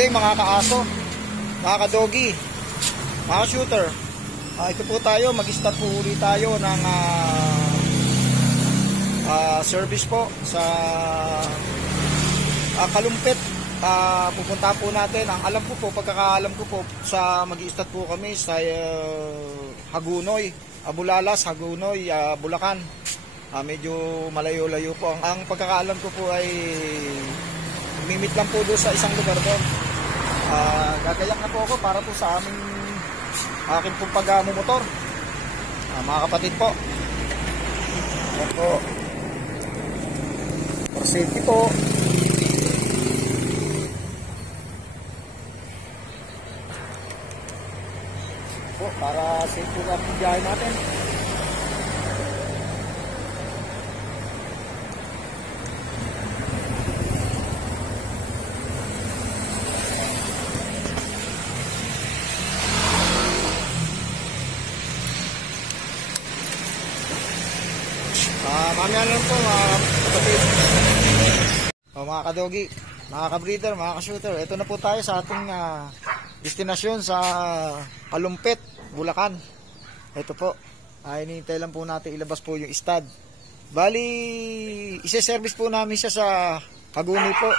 day mga kaaso, mga ka-doggy, mga shooter. Ito po tayo, mag-start po ulit tayo ng service po sa Kalumpit. Pupunta po natin. Ang alam ko po, pagkakaalam ko po, sa mag-i-start po kami sa Hagunoy, Bulalas, Hagunoy, Bulacan. Medyo malayo-layo po. Ang pagkakaalam ko po ay mimit lang po doon sa isang lugar doon. Gagayak na po ako para po sa aking pong pag-motor. Mga kapatid po. Yan po. For safety po. Para safe po na ang biyahe natin. Mamaya lang po mga kapatid, mga ka-doggy, mga ka-breeder, mga ka-shooter. Ito na po tayo sa ating destinasyon sa Kalumpit, Bulacan. Ito po, hinihintay lang po natin ilabas po yung stud. Bali, isi-service po namin siya sa Hagunoy po,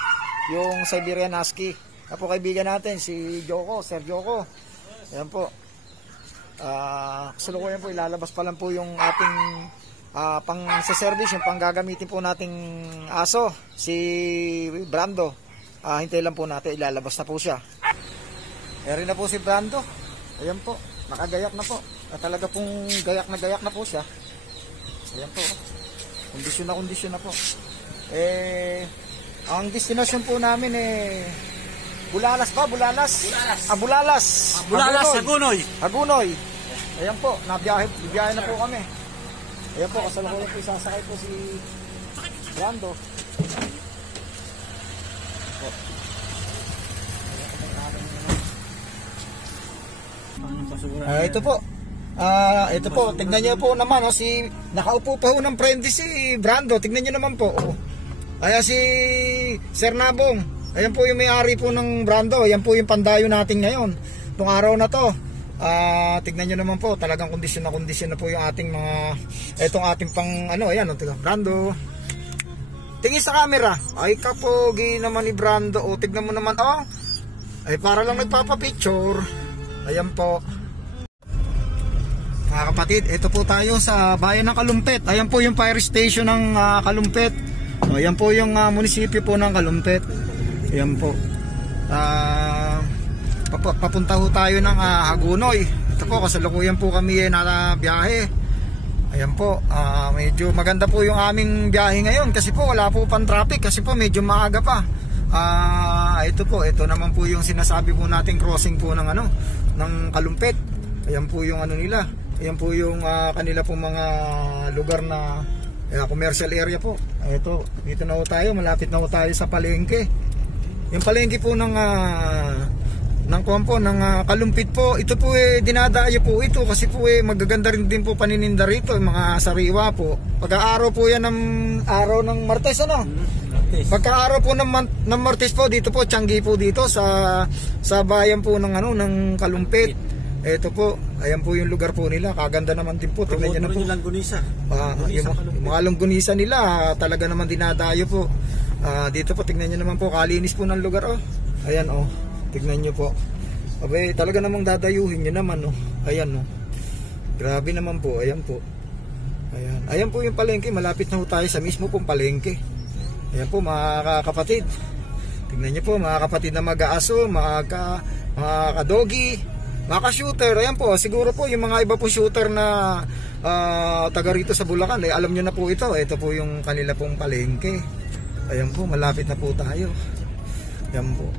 yung Siberian Husky. Yan po kaibigan natin, si Joko, Sir Joko. Yan po. Kasalukuyan po, ilalabas pa lang po yung ating pang sa service, yung pang gagamitin po nating aso, si Brando. Hintay lang po natin, ilalabas na po siya. Eri na po si Brando. Ayan po, nakagayak na po. Talaga pong gayak na po siya. Ayan po, kondisyon na po. Ang destination po namin Bulalas ba? Bulalas? Bulalas, Hagunoy. Ayan po, biyahe na po kami. Ayan po, kasalukuyan po, isasakay po si Brando. Ito po, tignan niyo po naman, nakaupo pa ho ng friendly si Brando. Tignan niyo naman po. Ayan si Sir Nabong. Ayan po yung may-ari po ng Brando. Ayan po yung pandayo natin ngayon. Itong araw na to. Tignan nyo naman po, talagang kondisyon na po yung ating mga, itong ating pang ayan, Brando. Tingin sa camera. Ay kapogi naman ni Brando. Tignan mo naman, ay para lang nagpapapicture. Ayan po. Mga kapatid, ito po tayo sa bayan ng Kalumpit. Ayan po yung fire station ng Kalumpit. Ayan po yung munisipyo po ng Kalumpit. Ayan po. Papunta ho tayo ng Hagunoy. Ito po, kasalukuyan po kami na biyahe. Ayan po, medyo maganda po yung aming biyahe ngayon kasi po wala po pang traffic, kasi po medyo maaga pa. Ito naman po yung sinasabi po nating crossing po ng ng Kalumpit. Ayan po yung nila. Ayan po yung kanila pong mga lugar na commercial area po. Ito, dito na ho tayo, malapit na ho tayo sa palengke. Yung palengke po ng Kalumpit po. Ito po dinadayo po ito kasi po magaganda rin din po panininda rito, mga sariwa po. Pagka-araw po yan ng araw ng Martes, pagka-araw po ng Martes po, dito po tiyanggi po dito sa bayan po ng ng Kalumpit. Ito po, ayan po yung lugar po nila. Kaganda naman din po. Tingnan niyo na po. Yung mga longganisa nila, talaga naman dinadayo po. Dito po, tingnan niyo naman po, kalinis po ng lugar. Ayan tignan nyo po. Abay, talaga namang dadayuhin nyo naman. Ayan grabe naman po. Ayan po. Ayan po yung palengke. Malapit na po tayo sa mismo pong palengke. Ayan po mga kapatid. Tignan nyo po mga kapatid na mag-aaso, mga ka-doggy, mga ka-shooter. Ayan po, siguro po yung mga iba po shooter na taga rito sa Bulacan, alam nyo na po ito. Ito po yung kanila pong palengke. Ayan po, malapit na po tayo. Ayan po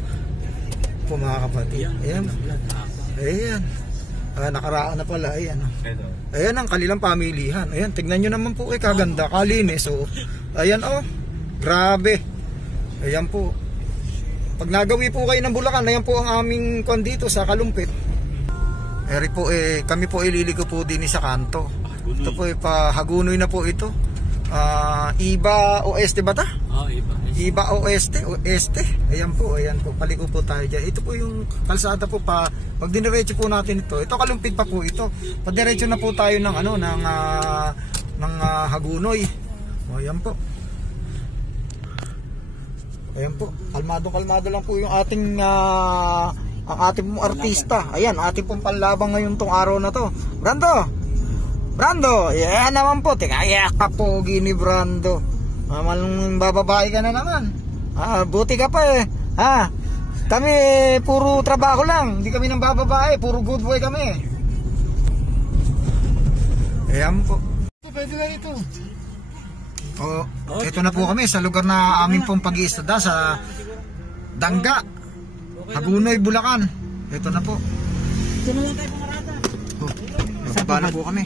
mga kapatid. Ayan. Nakaraan na pala. Ayan ang kanilang pamilihan. Ayan, tignan nyo naman po kaganda, kalinis. Ayan grabe. Ayan po. Pag nagawi po kayo ng Bulacan, ayan po ang aming dito sa Kalumpit. Kami po ililigo po din sa kanto. Ito po pa Hagunoy na po ito. Iba Oeste ba ta? Iba Oeste. Ayan po, paliko po tayo dyan. Ito po yung kalsada po pa. Pag diniretso po natin ito kalumpit pa po ito. Pag diretso na po tayo ng ng Hagunoy. O, ayan po. Ayan po. Kalmado lang po yung ating ang ating pong artista. Ayan, ating pong panlabang ngayon tong araw na to. Brando, yan naman po. Tika, kapogi ni Brando. Mamalong bababae ka na naman. Buti ka pa eh. Kami puro trabaho lang. Hindi kami nang bababae. Puro good boy kami. Ayan po. Pwede na ito. Ito na po kami sa lugar na amin pong pag-iistada sa Dangga, Hagunoy, Bulacan. Ito na po. Ito na lang tayo pumarada. Nababa na po kami.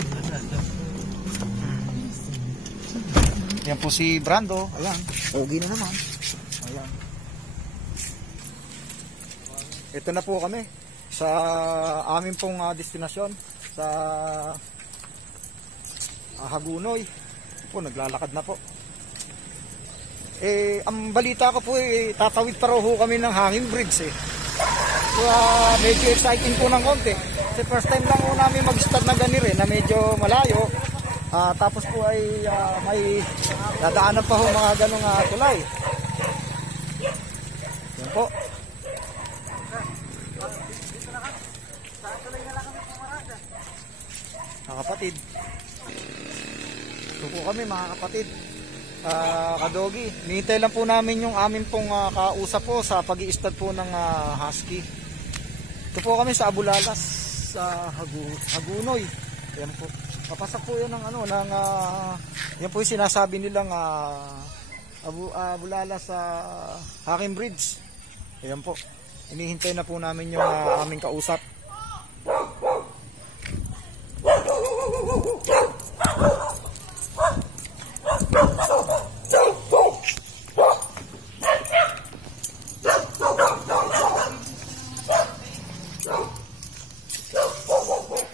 Yan po si Brando. Ayan. Pogi na naman. Ayan. Ito na po kami sa amin pong destinasyon sa Hagunoy. Po, naglalakad na po. Ang balita ko po tatawid pa raw ho kami ng hanging bridge medyo exciting po ng konti. Kasi first time lang po namin mag-start na ganire na medyo malayo. Tapos po ay may dadaanan pa ho mga ganong tulay. Yan po. Mga kapatid. Ito po kami mga kapatid. Kadogi. Nihintay lang po namin yung amin pong kausap po sa pag-i-start po ng husky. Ito po kami sa Abulalas sa Hagunoy. Yan po. Papasak po yan ng yan po yung sinasabi nilang Abulalas sa Hakim Bridge. Ayan po. Inihintay na po namin yung aming kausap.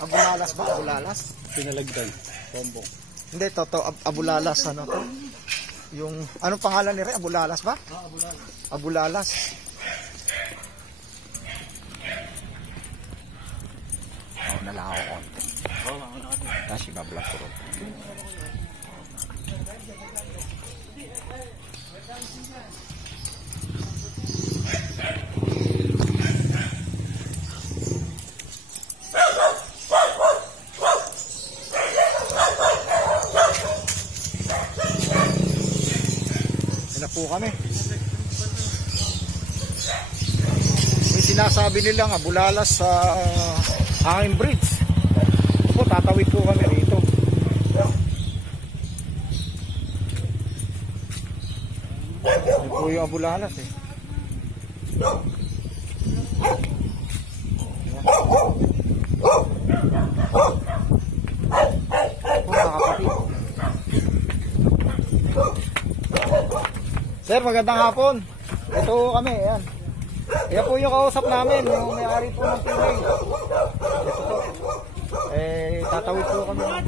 Abulalas ba? Abulalas? Pinalagdan. Bombong. Hindi, Abulalas. Ano to? Yung, anong pangalan ni Ray? Abulalas ba? Abulalas. Abulalas. Nala ako konti. Tapos ibablog ko rin. Po kami. May sinasabi nilang Abulalas sa Hanging Bridge. Po, tatawid po kami rito. Ito po yung Abulalas eh. Sir, magandang hapon. Ito kami, ayan. Ayan po yung kausap namin, yung may-ari po ng Pinoy. Ito po. Tatawid po kami ng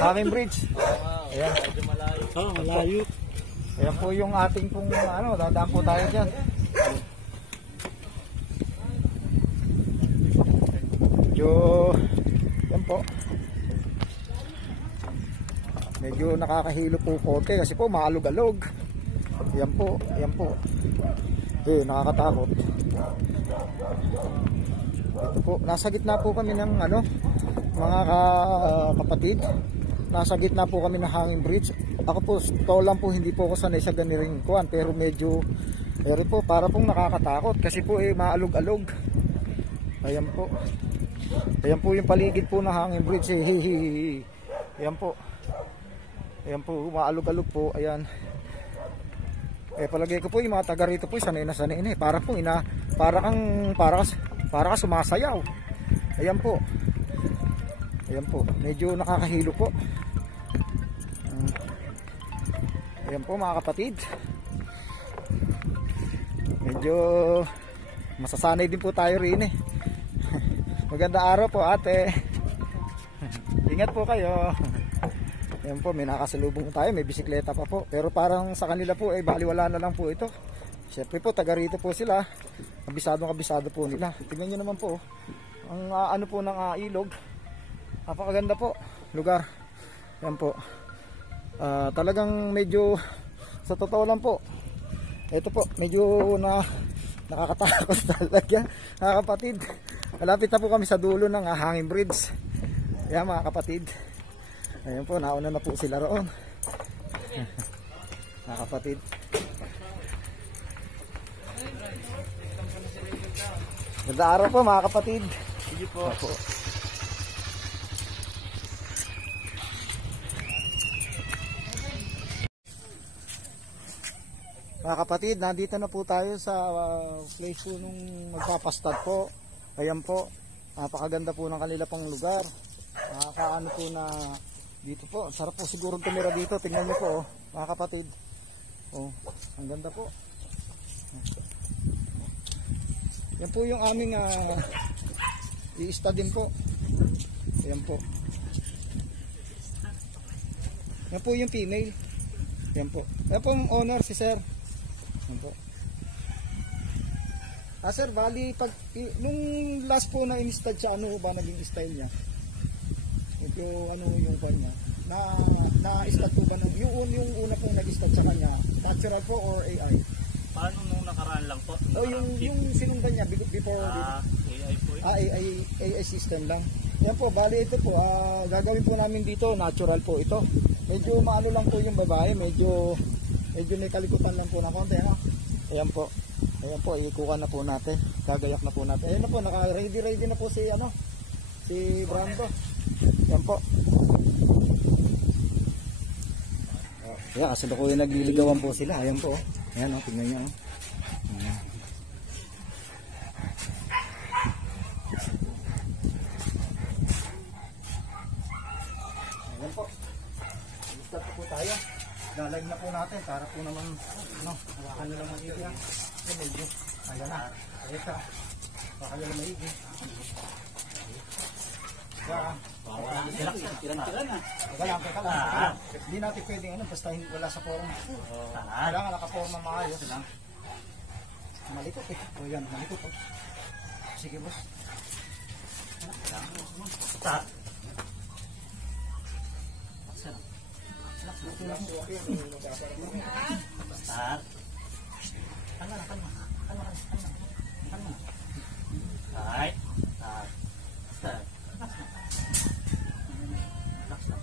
Hanging Bridge. Ayan. Malayo. Ayan po yung ating pong, dadaan po tayo dyan. Yan po. Medyo nakakahilo po konti kasi po maalog-alog. Yan po, yan po. Nakakatakot. Ito po, nasa gitna po kami ng mga kapatid. Nasa gitna po kami ng Hanging Bridge. Ako po, totoo lang po, hindi po ako sanay sa ganiring kuwan, pero medyo po, para pong nakakatakot kasi po maalog-alog. Ayan po. Ayan po yung paligid po ng Hanging Bridge. Ayan po. Ayan po, maalog-alog po. Ayan. Palagay ko po yung mga taga rito po sanay na sanay na para po para ka sumasayaw. Ayan po. Ayan po, medyo nakakahilo po. Ayan po mga kapatid. Medyo masasanay din po tayo rin eh. Magandang araw po ate. Ingat po kayo. Ayan po, may nakasalubong tayo, may bisikleta pa po. Pero parang sa kanila po, baliwala na lang po ito. Siyempre po, taga rito po sila. Kabisado po nila. Tingnan nyo naman po, ang ano po ng ilog. Napakaganda po, lugar. Ayan po. Talagang medyo, sa totoo lang po, ito po, medyo nakakatakot talaga, mga kapatid. Malapit na po kami sa dulo ng hanging bridge. Ayan mga kapatid. Ayan po, nauna na po sila roon. Mga kapatid. Ganda araw po mga kapatid. Sige po. Mga kapatid, nandito na po tayo sa place po nung magpapastad po. Ayan po, napakaganda po ng kanila pong lugar. Nakakaano po na dito po. Sarap po siguro tumira dito. Tingnan niyo po, mga kapatid. Oh, ang ganda po. Yan po yung aming i-ista din po. Ayan po. Yan po yung female. Yan po. Yan po ang owner si sir. Yan po. Sir, bali nung last po na in-stud siya, ano ba naging style niya? Ito ano yung kanya? Na-stud po ba yung una pong nag-stud sa kanya? Natural po or AI? Paano nung nakaraan lang po? Yung sinundan niya before AI po yun. AI system lang. Yan po, bali ito po, gagawin po namin dito, natural po ito. Medyo maano lang po yung babae, medyo may kalikutan lang po na konti, ano? Ayan po. Ayan po, ikukuha na po natin. Gagayak na po natin. Ayan na po, naka-ready na po si Brando. Ayan po. Ayan, kasalukuyan nagliligawan po sila. Ayan po. Ayan, tingnan niyo. Ayan. Ayan po. Start po tayo. Lalag na po natin para po naman hawakan nyo lang maigi. Medyo ayan na. Ayan ka. Hawakan nyo lang maigi. Tira na. Teka lang. Hindi natin pwedeng basta wala sa forma. Kailangan nakaporma maayos. Malikot eh. O yan, malikot oh. Sige boss. Start. Start. Kalma. Right. Start. Relax lang.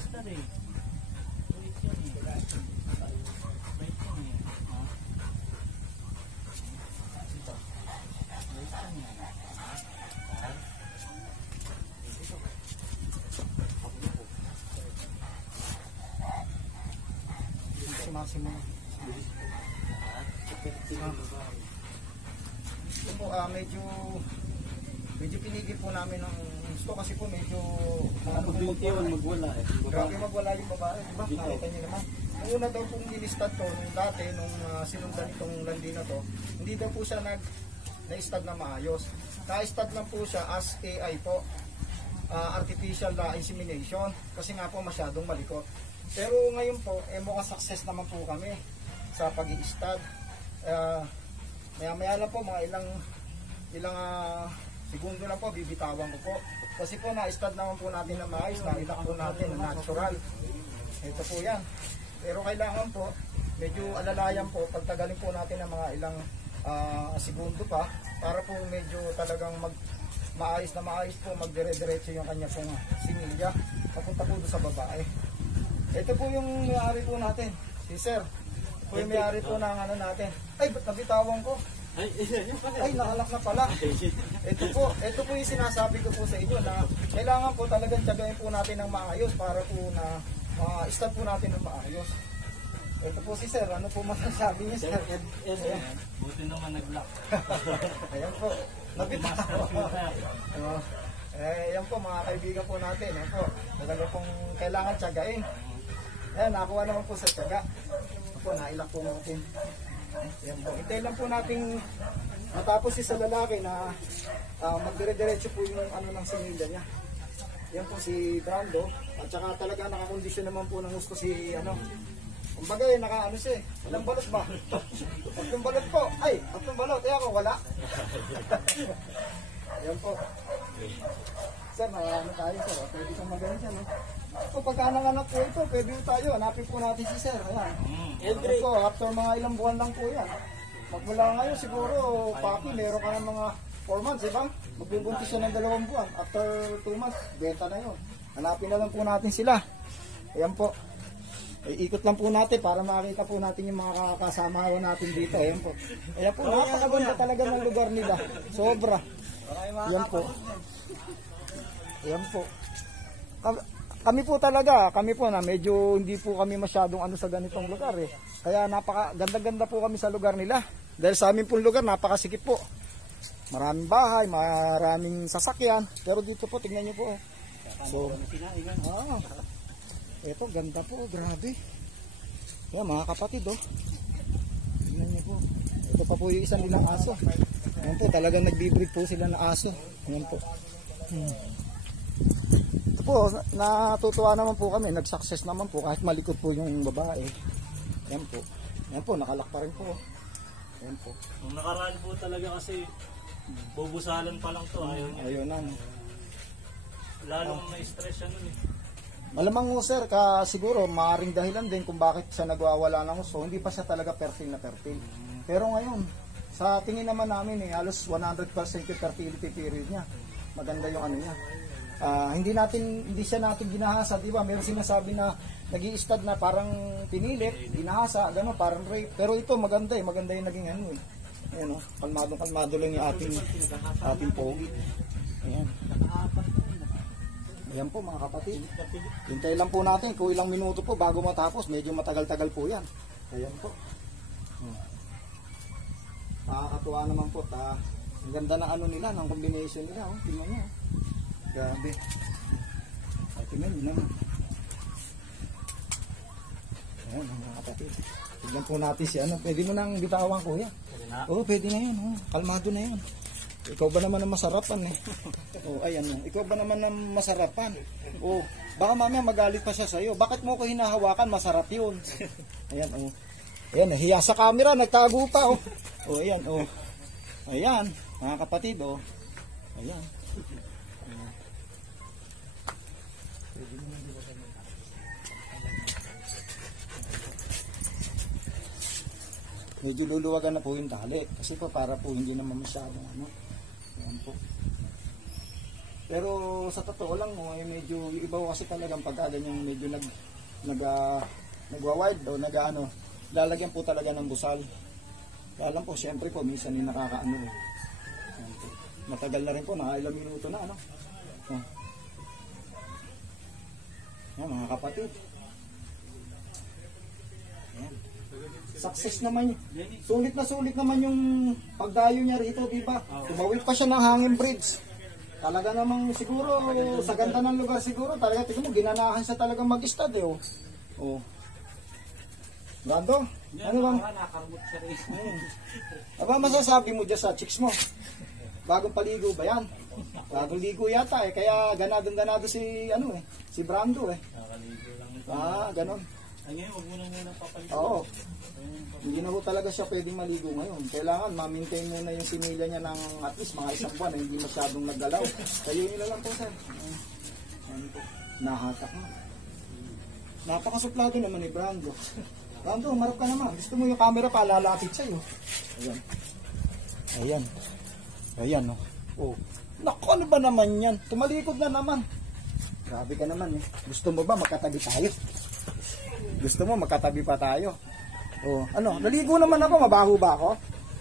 Start eh. Maximum. Ito po, medyo pinigil po namin ng gusto kasi po medyo magwala eh. grabe magwala yung babae, diba? Nakita niyo naman. Ang una daw pong nilistad to nung dati, nung sinundan itong landi na to, hindi daw po siya na-stud na maayos. Na-stud lang po siya as AI po, artificial insemination, kasi nga po masyadong malikot. Pero ngayon po, mukhang success naman po kami sa pag-i-stud. Maya lang po, mga ilang segundo lang po, bibitawan ko po. Kasi po, na-stud naman po natin na maayos, na-ilak po natin na natural. Ito po yan. Pero kailangan po, medyo alalayan po, pagtagalin po natin ng mga ilang segundo pa, para po medyo talagang maayos po, magdire-diretso yung kanya pong similya, papunta po doon sa babae. Ito po yung may-ari po natin, si sir. Ito po yung may-ari po ng natin. Ay, ba't nabitawan ko? Ay, nakalak na pala. Ito po yung sinasabi ko po sa inyo na kailangan po talagang tiyagayin po natin ng maayos para po na start po natin ng maayos. Ito po si sir, ano po masasabi niya sir? Buti naman nag-block. Ayan po, nabitawan. Ayan po mga kaibigan po natin. Ayan po, talaga pong kailangan tiyagain. Ayan, nakakuha naman po sa tiyaga. Ayan po, nailak po natin. Ayan po, hintay lang po natin matapos si sa lalaki na magdire-diretso po yung ng similya niya. Yan po si Brando. At saka talaga nakakondisyon naman po ng gusto si ano. Kumbaga naka ano siya. Walang balot ba? Tatlong balot po. Ay, tatlong balot. Eh ako wala. Yan po. Sir, ano tayo sir? Pwede kang magaling siya, no? So pagka nanganak po ito, pwede tayo. Hanapin po natin si sir. Ayan. Ayan po, after mga ilang buwan lang po yan. Magmula ngayon siguro, papi, meron ka ng mga 4 months, diba? Magbubuntis siya ng 2 buwan. After 2 months, benta na yun. Hanapin na lang po natin sila. Ayan po. Ay, ikot lang po natin para makita po natin yung mga kasama natin dito. Ayan po. Ayan po, napakaganda talaga ng lugar nila. Sobra. Ayan po. Ayan po. Kami po talaga, kami po na medyo hindi po kami masyadong ano sa ganitong lugar eh. Kaya napaka-ganda-ganda po kami sa lugar nila. Dahil sa amin pong lugar, napakasikip po. Maraming bahay, maraming sasakyan. Pero dito po, tingnan nyo po. So, eto, ganda po, grabe. Ayan, mga kapatid, oh. Tingnan nyo po. Ito pa po yung isang nilang aso. Ayan po, talagang nagbibreed po sila ng aso. Ayan po. Ito po, natutuwa naman po kami. Nag-success naman po kahit malikot po yung babae. Ayan po. Ayan po, nakalak pa rin po. Ayan po. Nung nakaraan po talaga kasi bubusalan pa lang to. Ayun na. Lalong na-stress siya nun eh. Malamang mo sir, siguro maaaring dahilan din kung bakit siya nagwawala ng gusto. Hindi pa siya talaga fertile na fertile. Pero ngayon, sa tingin naman namin halos 100% yung fertility period niya. Maganda yung ano niya. Hindi siya natin ginahasa, di ba? Meron sinasabi na nag-i-stud na parang pinilit, ginahasa, gano'n, parang rape. Pero ito maganda maganda yung naging ano eh. Ayan oh, kalmado lang yung ating pogi. Ayan. Ayan po mga kapatid. Hintay lang po natin kung ilang minuto po bago matapos. Medyo matagal-tagal po yan. Ayan po. Nakakatuwa naman po. Ang ganda na ano nila, ng combination nila. Oh. Tingnan nyo. Grabe. Ay, tingnan nyo naman. Ayan mga kapatid. Tignan po natin si ano. Pwede mo nang bitawan kuya. Oo, pwede na yan. Oh. Kalmado na yan. Ikaw ba naman ang masarapan eh? Oh, ayan oh. Ikaw ba naman ang masarapan? Oh, baka mamaya magalit pa siya sa iyo. Bakit mo ko hinahawakan? Masarap 'yun. Ayan oh. Ayan, hiya sa camera, nagtago pa oh. Oh, ayan oh. Ayan, mga kapatid oh. Ayan. Medyo luluwagan na po yung tali kasi po para po hindi naman masyadong ano. Ayan po. Pero sa totoo lang, medyo yung iba kasi talagang pagka ganyan medyo nagwa-wild o nag-ano, lalagyan po talaga ng busal. Kaya lang po, syempre po, minsan yung nakakaano eh. Ayan po. Matagal na rin po, nakailang minuto na ano. Oh. Ayan, mga kapatid. Ayan. Success naman yun. Sulit naman yung pagdayo niya rito, diba? Tumawid pa siya ng hanging bridge. Talaga namang siguro, sa ganda ng lugar siguro, talaga tingnan mo, ginanahan siya talagang mag-stud eh. Oh. Oh. Brando, ano bang? Aba masasabi mo dyan sa chicks mo? Bagong paligo ba yan? Bagong ligo yata eh, kaya ganado si, ano eh, si Brando eh. Ganon. Ay, ngayon, huwag mo na papaligo. Oo. Hindi na po talaga siya pwedeng maligo ngayon. Kailangan ma-maintain muna yung similya niya ng at least mga isang buwan na hindi masyadong naggalaw. Kayo nila lang po sir. Ano po? Nahatak mo. Napakasuplado naman ni Brando. Brando, marap ka naman. Gusto mo yung camera pa lalapit sa'yo. Ayan. Ayan. Ayan oh. Oh. Naku, ano ba naman yan? Tumalikod na naman. Grabe ka naman eh. Gusto mo ba magkatabi tayo? Gusto mo magkatabi pa tayo? Oh, ano, naligo naman ako, mabaho ba ako?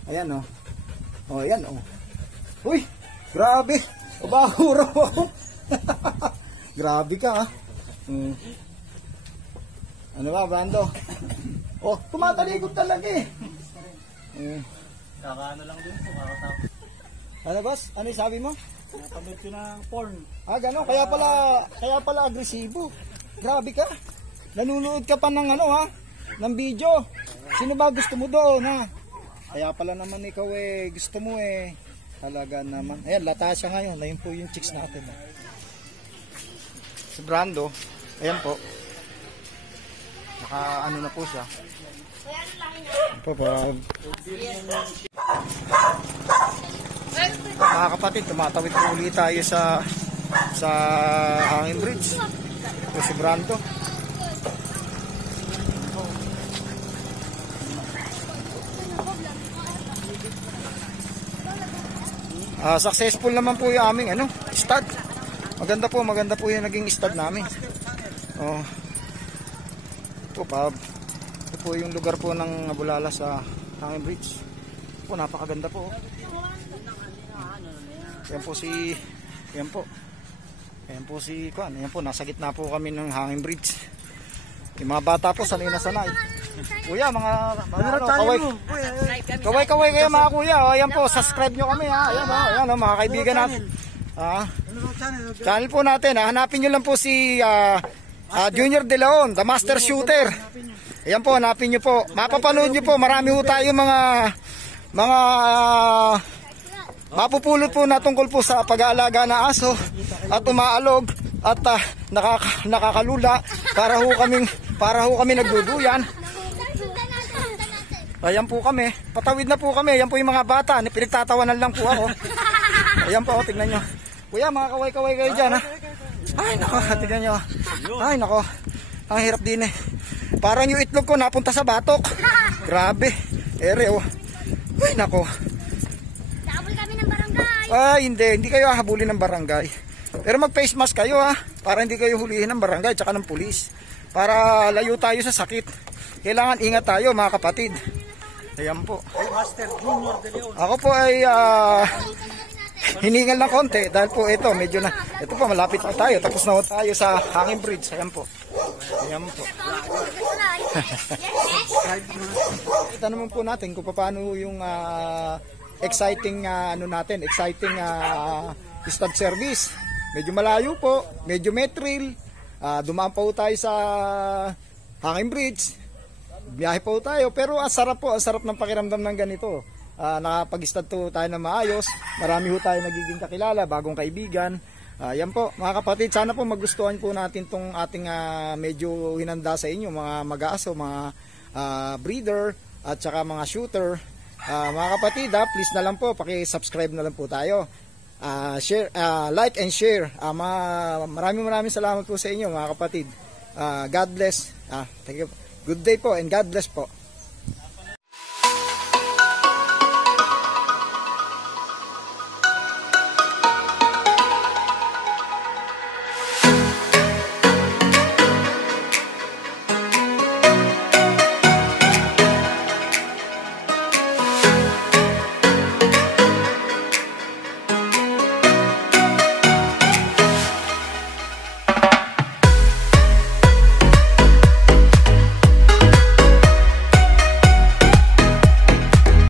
Ayan oh. Oh, ayan oh. Uy, grabe. Mabaho raw ako. Grabe ka ah. Ano ba, Brando? Oh, tumatalikod talaga eh. Kakaano lang din po, kakatapos. Ano boss? Ano yung sabi mo? Napanood ko ng porn. Gano'n, kaya pala agresibo. Grabe ka. Nanunood ka pa ng ano ha? Ng video. Sino ba gusto mo doon ha? Kaya pala naman ikaw eh, gusto mo eh. Talaga naman. Ayan, lata siya ngayon. Ayun po yung chicks natin. Si Brando. Ayan po. Naka ano na po siya. Ayan po pag mga kapatid, tumatawid po ulit tayo sa hanging bridge. Ito si Brando. Successful naman po yung aming stud. Maganda po yung naging stud namin. Oh. Ito po yung lugar po ng Bulala sa hanging bridge. Po, napakaganda po. Yan po si Kuan. Yan po, nasa gitna po kami ng hanging bridge. Yung mga bata po sanay na sanay. Kuya, kaway kayo mga kuya. O, ayan po, subscribe nyo kami ha. Ayan o, mga kaibigan natin. Channel po natin. Hanapin nyo lang po si Junior De Leon, the master shooter. Ayan po, hanapin nyo po. Mapapanood nyo po, marami po tayo mga mapupulot po na tungkol po sa pag-aalaga na aso at umaalog at nakakalula para ho kami nagduduyan. Ayan po kami, patawid na po kami. Ayan po yung mga bata, pinagtatawanan lang po ako. Ayan po, tignan nyo. Kuya, mga kaway-kaway kayo dyan ha. Ay nako, tignan nyo. Ay nako, ang hirap din eh. Parang yung itlog ko napunta sa batok. Grabe, ere oh. Ay nako. Nakabul kami ng barangay. Ay hindi kayo hahabulin ng barangay. Pero mag face mask kayo ha, para hindi kayo hulihin ng barangay tsaka ng pulis. Para layo tayo sa sakit. Kailangan ingat tayo mga kapatid. Ayan po. Master Junior De Leon. Ako po ay hiningal ng konti dahil po ito medyo na, ito po malapit na tayo, tapos na tayo sa hanging bridge. Ayan po. Ayan po. Kita naman po natin kung paano yung exciting stud service. Medyo malayo po, medyo may thrill. Dumaan pa po tayo sa hanging bridge. Biyahe po tayo, pero ang sarap ng pakiramdam ng ganito. Nakapag-stud to tayo na maayos. Marami ho tayo nagiging kakilala, bagong kaibigan. Yan po mga kapatid, sana po magustuhan po natin tong ating medyo hinanda sa inyo, mga mag-aaso, mga breeder at saka mga shooter. Mga kapatid, please na lang po, paki-subscribe na lang po tayo. Share, like and share. Maraming salamat po sa inyo mga kapatid. God bless. Thank you. Good day po and God bless po.